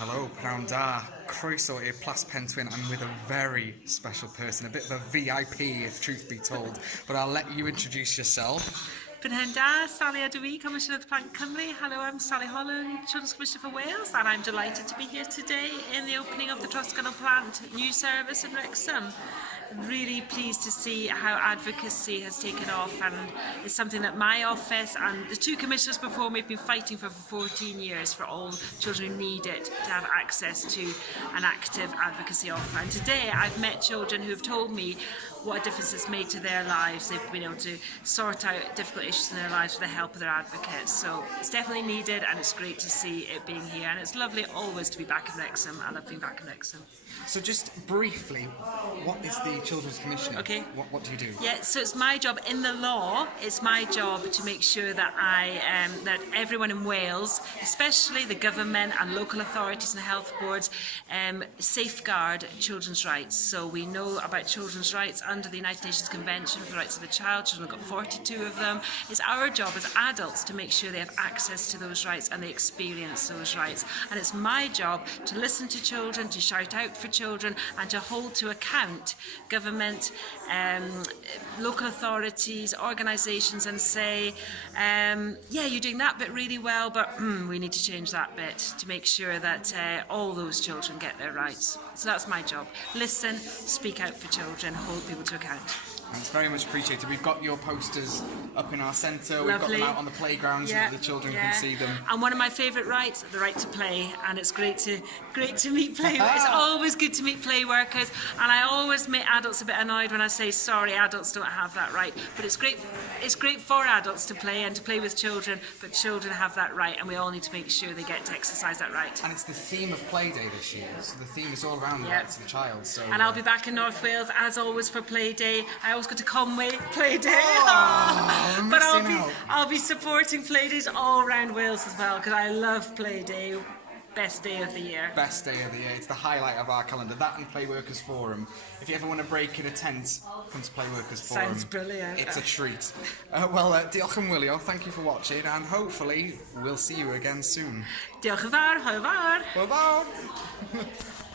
Hello, pnawn da. Croeso i'r Plas Pentwyn. I'm with a very special person, a bit of a VIP if truth be told, but I'll let you introduce yourself. Pnawn da, Sally Adawi, Commissioner of the Plant Cymru. Hello, I'm Sally Holland, Children's Commissioner for Wales, and I'm delighted to be here today in the opening of the Troscanol Plant new service in Wrexham. Really pleased to see how advocacy has taken off, and it's something that my office and the two commissioners before me have been fighting for 14 years for all children who need it to have access to an active advocacy offer. And today I've met children who have told me what a difference it's made to their lives. They've been able to sort out difficult issues in their lives with the help of their advocates. So it's definitely needed, and it's great to see it being here. And it's lovely always to be back in Wrexham. I love being back in Wrexham. So just briefly, what is the Children's Commission? Okay. What do you do? Yeah, so it's my job in the law. It's my job to make sure that that everyone in Wales, especially the government and local authorities and health boards, safeguard children's rights. So we know about children's rights under the United Nations Convention for the Rights of the Child. Children have got 42 of them. It's our job as adults to make sure they have access to those rights and they experience those rights. And it's my job to listen to children, to shout out for children, and to hold to account government, local authorities, organisations, and say, yeah, you're doing that bit really well, but we need to change that bit to make sure that all those children get their rights. So that's my job. Listen, speak out for children, hold people to account. It's very much appreciated. We've got your posters up in our centre. We've got Lovely. them out on the playground so that the children can see them. And one of my favourite rights, the right to play, and it's great to meet play. It's always good to meet play workers, and I always make adults a bit annoyed when I say sorry, adults don't have that right. But it's great for adults to play and to play with children, but children have that right, and we all need to make sure they get to exercise that right. And it's the theme of Play Day this year, so the theme is all around the rights of the child. So, and I'll be back in North Wales as always for Play Day. I always go to Conway Play Day, but I'll be supporting Play Days all around Wales as well, because I love Play Day. Best day of the year. Best day of the year. It's the highlight of our calendar. That and Play Workers Forum. If you ever want to break in a tent, come to Play Workers Forum. Sounds brilliant. It's a treat. Diolch yn wylio. Thank you for watching, and hopefully we'll see you again soon. Diolch yn fawr, hwyl fawr. Hwyl fawr.